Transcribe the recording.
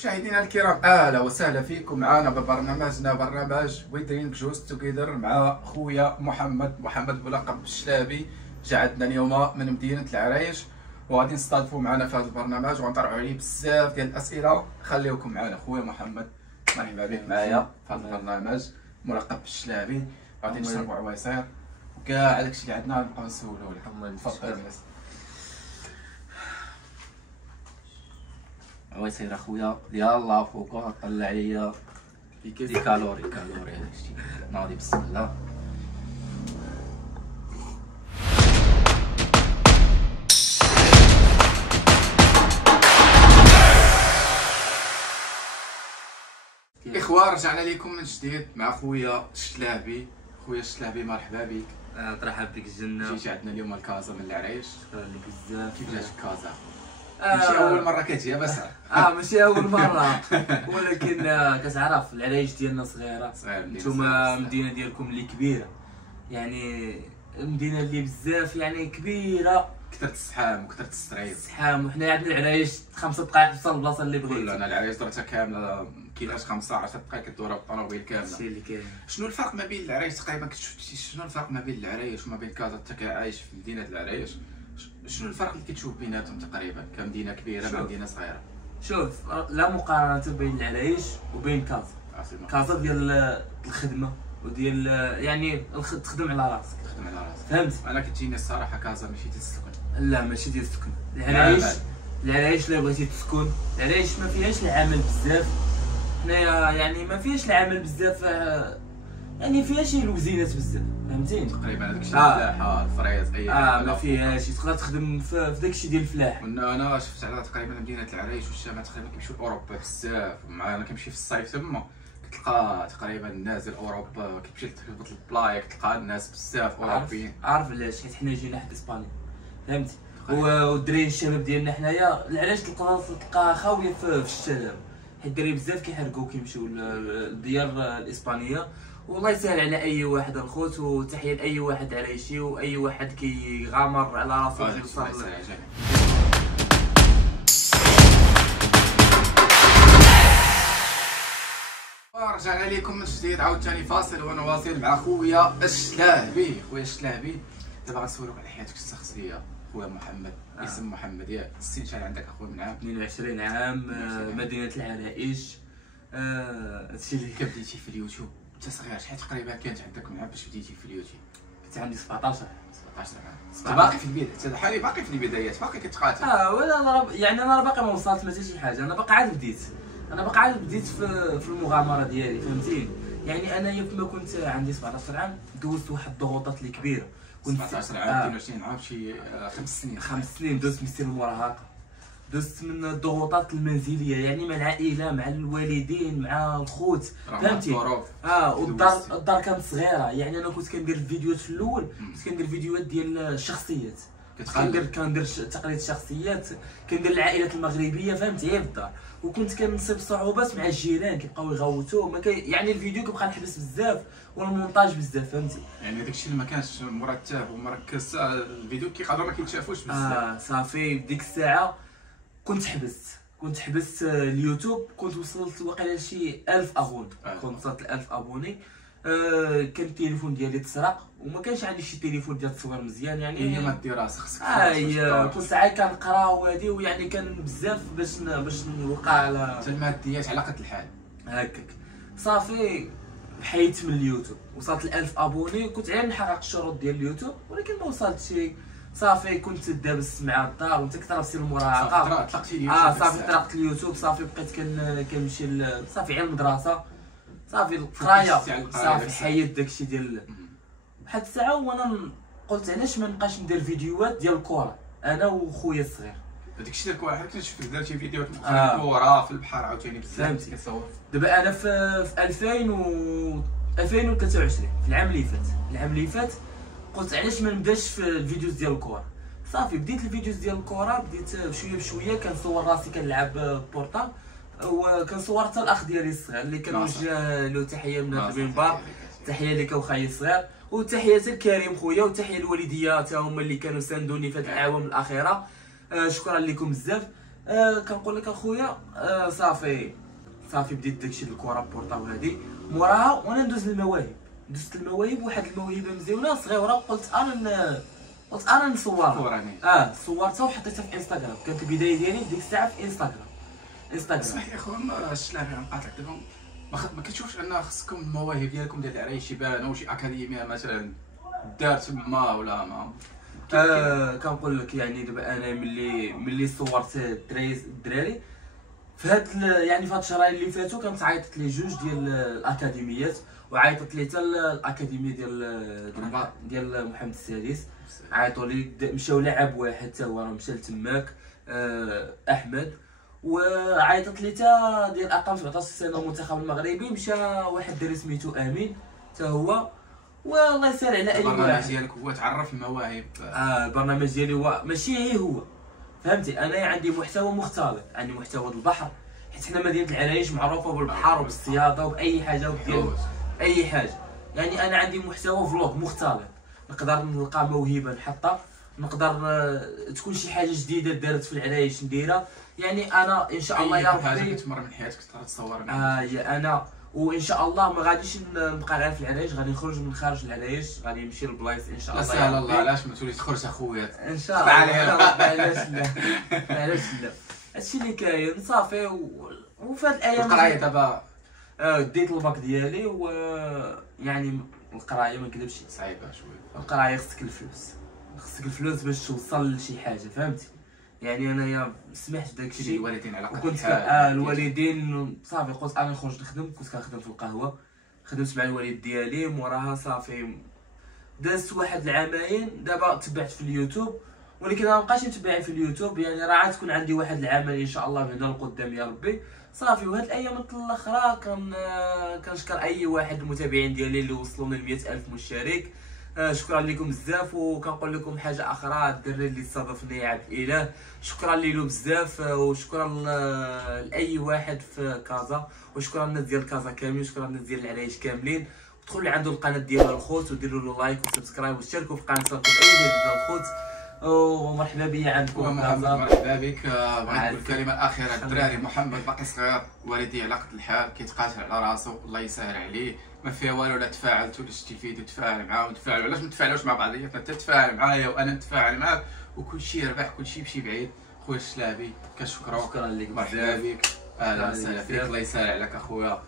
مشاهدينا الكرام، اهلا وسهلا فيكم معنا ببرنامجنا برنامج وي درينك جوز توغيدر مع خويا محمد بلقب بالشلابي. جا عندنا اليوم من مدينه العرايش وغادي نستضيفوا معنا في هذا البرنامج وغنطرحوا عليه بزاف ديال الاسئله. خليوكم معنا. خويا محمد، مرحبا بك معايا في هذا البرنامج ملقب بالشلابي. غادي نشربوا عويصير وكاع داكشي اللي عندنا نبقاو نسولوا لك. تفضل. عويصير اخويا يلاه فوق طلع عليا دي كالوري هذاك الشيء. ناضي بسم الله. اخوان، رجعنا لكم من جديد مع خويا الشلابي. خويا الشلابي مرحبا بك. ترحب بك الجنه. جيتي عندنا اليوم الكازا من العرايش. شكرا لك بزاف. كيف جاتك كازا؟ ماشي اول مره كتجي بس ماشي اول مره ولكن كتعرف العرايش ديالنا صغيره، نتوما المدينه ديالكم اللي كبيره، يعني المدينه اللي بزاف يعني كبيره، كثرت الزحام وكثرت الستريس. وحنا عندنا العرايش 5 دقائق توصل للبلاصه اللي بغيتي. لا، انا العرايش درتها كامله، كايناش 15 دقائق كدورها بالطوموبيل كامله. هادشي اللي كاين. شنو الفرق ما بين العرايش تقريبا؟ شنو الفرق ما بين العرايش وما بين كازا؟ انت كعايش في مدينه العرايش، شنو الفرق اللي كتشوف بيناتهم تقريبا كمدينه كبيره مع مدينه صغيره؟ شوف، لا مقارنه بين العرايش وبين كازا. كازا ديال الخدمه وديال يعني تخدم على راسك. تخدم على راسك، فهمت؟ انا كتجيني الصراحه كازا ماشي ديال السكن. لا ماشي ديال السكن. العرايش لا بغيتي تسكن، العرايش ما فيهاش العمل بزاف. حنايا يعني ما فيهاش العمل بزاف، يعني فيها شي لوزينات بزاف، فهمتيني؟ تقريبا هذاك الشيء الفلاحه الفريز اي ما فيهاش. تقدر تخدم في داكشي ديال الفلاح. انا شفت على تقريبا مدينه العرايش والشمال تقريبا كيمشيو لاوروبا بزاف. مع انا كنمشي في الصيف تما كتلقى تقريبا الناس ديال اوروبا كتمشي تهبط للبلايا كتلقى الناس بزاف اوروبيين. عارف علاش؟ حيت حنا جينا حد اسبانيا، فهمتي؟ والدراري الشباب ديالنا حنايا العلاش تلقى خاويه في الشارع، حيت الدراري بزاف كيحرقوا كيمشيو للديار الاسبانيه. والله يسهل على اي واحد الخوت، وتحيه لاي واحد عرايشي واي واحد كيغامر على راسو يوصل. رجعنا لكم من جديد عاوتاني فاصل ونواصل مع خويا الشلابي. خويا الشلابي، دابا غنسولك على حياتك الشخصيه. خويا محمد، اسم محمد ياك، السن شحال عندك اخويا؟ من عام 22 عام، مدينه العرايش. هادشي اللي كبديتي في اليوتيوب انت صغير، شحال تقريبا كانت عندك من عام باش بديتي في اليوتيوب؟ كنت عندي 17 عام. باقي في البدايات، انت حالي باقي في البدايات، باقي كتقاتل. ولا انا باقي ما وصلت ما حتى شي حاجه. انا باقي عاد بديت في المغامره ديالي، فهمتيني؟ يعني انايا فما كنت عندي 17 عام دوزت واحد الضغوطات اللي كبيره. كنت 17 عام 22 عام، شي 5 سنين دوزت من سن المراهقه، دوزت من الضغوطات المنزليه، يعني مع العائله مع الوالدين مع الخوت، فهمتي؟ والدار كانت صغيره. يعني انا كنت كندير الفيديوهات في الاول، كنت كندير فيديوهات ديال الشخصيات، كندير تقليد الشخصيات، كندير العائلات المغربيه، فهمتي؟ هي في الدار. وكنت كنصيب صعوبات مع الجيران كيبقاو يغوتوا، يعني الفيديو كيبقى نحبس بزاف والمونتاج بزاف، فهمتي؟ يعني داكشي اللي ما كانش مرتب ومركز، الفيديو كيقدروا ما كيتشافوش بزاف. صافي ديك الساعه كنت حبست اليوتيوب. كنت وصلت واقيلا لشي 1000 ابوني. كنت وصلت ل 1000 ابوني. كان التليفون ديالي تسرق وما كانش عندي شي تليفون ديال التصوير مزيان. يعني هي ما الدراسه خصك كنت ساعات كنقرا وهادي، ويعني كان بزاف باش نوقع على حتى الماديات على قد الحال هكاك. صافي حيدت من اليوتيوب، وصلت ل 1000 ابوني. كنت غير نحقق الشروط ديال اليوتيوب ولكن ما وصلتش. صافي كنت دابس مع الدار وانت كثر في المراهقه. طلقتي اليوتيوب. صافي طلقت اليوتيوب. صافي بقيت كنمشي صافي على المدرسه، صافي القرايه، صافي حيدت داكشي ديال واحد الساعه. وانا قلت علاش ما نبقاش ندير فيديوهات ديال الكره انا وخويا الصغير. داكشي ديال الكره حيت كنشوفك درتي فيديوهات الكره في البحر عاوتاني بزاف كتصور. دابا انا في 2023 في العام اللي فات قلت علاش ما نبداش في الفيديوز ديال الكره. صافي بديت الفيديوز ديال الكره، بديت بشويه بشويه كنصور راسي كنلعب بورطال، وكنصور حتى الاخ ديالي الصغير اللي كنوجه له تحيه من المنبر. تحيه لك وخاي الصغير، وتحيه لكريم خويا، وتحيه للوالديه حتى هما اللي كانوا ساندوني في هذه الاعوام الاخيره. شكرا لكم بزاف. كنقول لك اخويا صافي بديت داكشي ديال الكره بورطابل هادي موراها، وانا ندوز للمواهب، دوزت المواهب، واحد الموهبه مزيونه صغيره، قلت انا نصورها. صورتها وحطيتها في انستغرام. كانت البدايه ديالي ديك الساعه في انستغرام. اسمح لي اخويا الشلابي نقاطعك دابا، ما كتشوفش ان خصكم المواهب ديالكم ديال العرايش يبانوا شي اكاديميه مثلا دارت تما ولا ما؟ كنقول لك يعني دابا انا ملي صورت الدراري في هاد يعني في هاد الشهرين اللي فاتوا، كانت عيطت لي جوج ديال الاكاديميات، وعيطت لي حتى الاكاديميه ديال محمد السادس، عيطوا لي مشاو لاعب واحد حتى هو راه مشى لتماك احمد، وعيطت لي حتى ديال اقل 17 سنه المنتخب المغربي، مشى واحد الدري سميتو امين حتى هو، والله يسهل على اي واحد. البرنامج ديالك هو تعرف المواهب. البرنامج ديالي هو ماشي هو فهمتي، انا عندي محتوى مختلط، عندي محتوى البحر، حيت حنا مدينه العرايش معروفه بالبحر وبالصياده وباي حاجه اي حاجه، يعني انا عندي محتوى فلوغ مختلط، نقدر نلقى موهبه نحطها، نقدر تكون شي حاجه جديده دارت في العرايش نديرها، يعني انا ان شاء الله يا ربي حاجه كتمر من حياتك تقدر تصور يا انا، وان شاء الله ما غاديش نبقى غير في العرايش، غادي نخرج من خارج العرايش، غادي نمشي لبلايص ان شاء الله. لا سهل الله، علاش ما تولي تخرج اخويا ان شاء الله. علاش لا علاش لا، هادشي اللي كاين صافي. وفي هاد الايام القرايه دابا ديت الباك ديالي، و يعني القرايه ما نكذبش صعيبه شويه، القرايه خصك الفلوس باش توصل لشي حاجه فهمتي، يعني انايا سمحت داكشي الوالدين على قد كنت الوالدين صافي، قلت انا نخرج نخدم، كنت كنخدم في القهوه، خدمت مع الوالد ديالي، موراها صافي دازت واحد العامين، دابا تبعت في اليوتيوب، ولكن ما بقاش نتبع في اليوتيوب، يعني راه عاد تكون عندي واحد العمل ان شاء الله من هنا لقدام يا ربي صافي. وهاد الايام الاخرى كنشكر اي واحد المتابعين ديالي اللي وصلوا ل 100,000 مشترك، شكرا لكم بزاف. وكنقول لكم حاجه اخرى، الدري اللي استضافني عبد الاله شكرا ليلو بزاف، وشكرا لاي واحد في كازا، وشكرا للناس ديال كازا كاملين، وشكرا للناس ديال العرايش كاملين. ودخلوا اللي عنده القناه ديال الخوت وديروا له لايك وسبسكرايب واشتركوا في قناه اي ديال الخوت، ومرحبا بيا عندكم. محمد مرحبا بك. بغيت نقول كلمه اخيره، الدراري محمد باقي صغير، والديه على قد الحال، كيتقاتل على راسو، الله يسهل عليه، ما فيها والو. لا تفاعلت ولا شتي الفيديو تفاعل معاه، ونتفاعلوا، علاش ما نتفاعلوش مع بعضياتنا؟ انت تتفاعل معايا وانا نتفاعل معاك، وكلشي يربح، كلشي يمشي بعيد. خويا الشلابي كنشكروك، شكرا لك، مرحبا بك، اهلا وسهلا فيك، الله يسهل عليك اخويا.